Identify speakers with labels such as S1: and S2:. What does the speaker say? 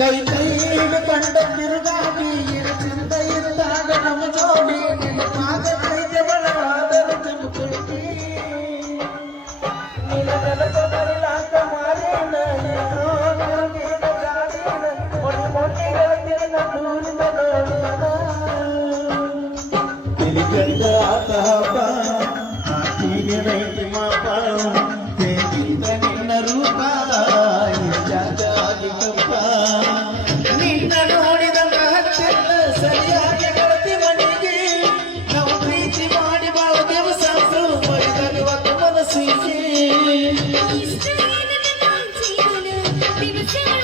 S1: கை கையில் கண்ட திருகாடி இரு சிந்தையில் தாக நம்ம ஜோடி நிலமாக கைதவள ஆதரத்தும் கொட்டி நிலதல தொடரலாக
S2: the children.